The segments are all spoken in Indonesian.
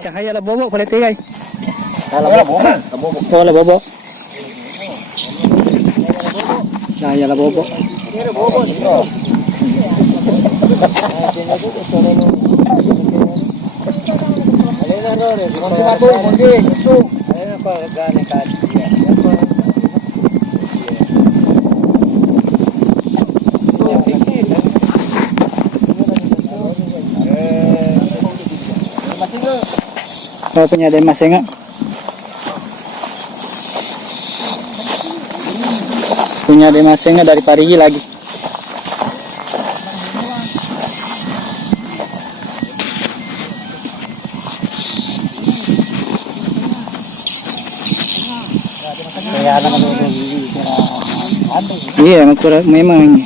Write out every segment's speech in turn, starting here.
Cahaya lah bobo kulit tingay. Lah bobo. Oh lah bobo. Cahaya lah bobo. Oh punya ada mas enggak? Punya ada mas enggak dari Parigi lagi? Iya memang.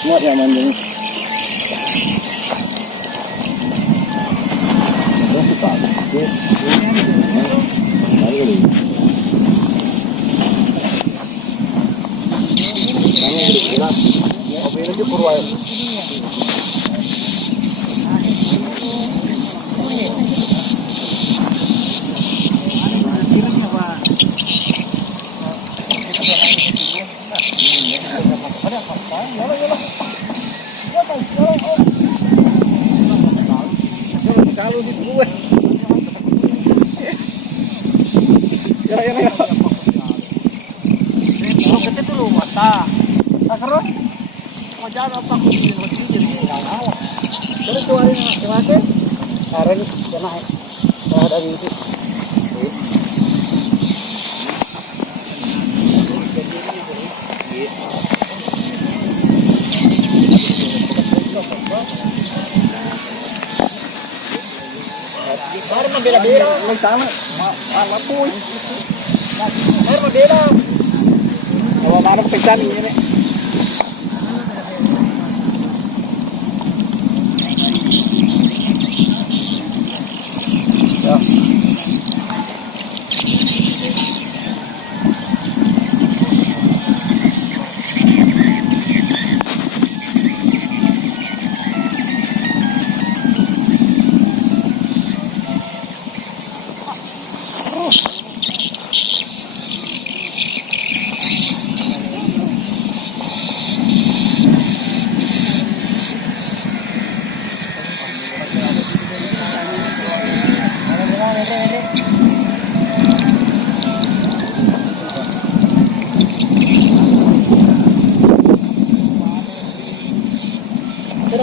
Muat yang mandiri. Bela-bela, sama, lapuy. Air bela. Bawa mana pingsan ini?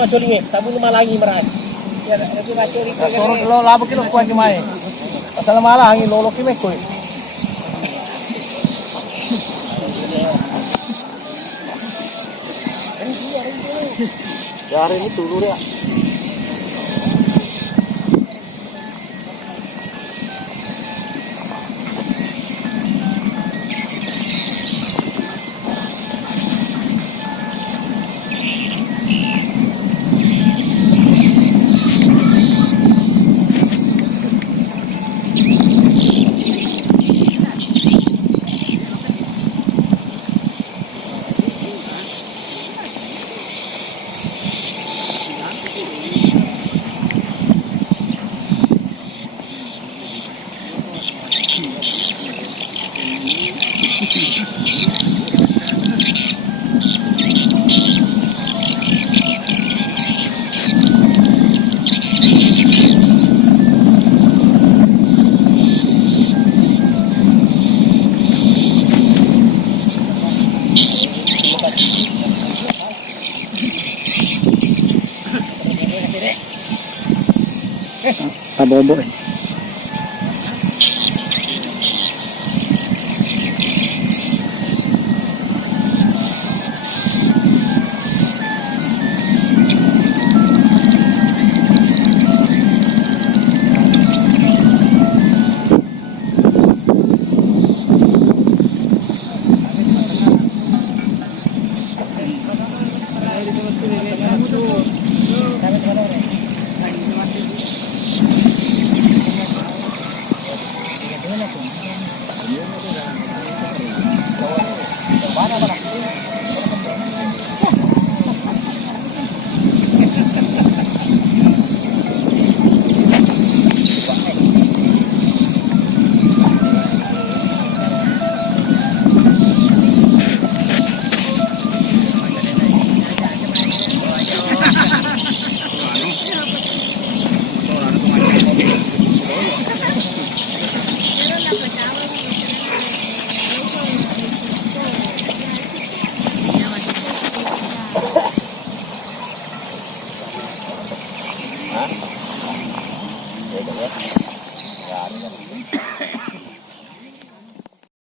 Curi tabu rumah lagi merai. Ya, tapi curi. Sorot lo labo kilo kuat kemai. Pasal malah angin lolo kime koi. Ya hari ini dulu ya. Abobo.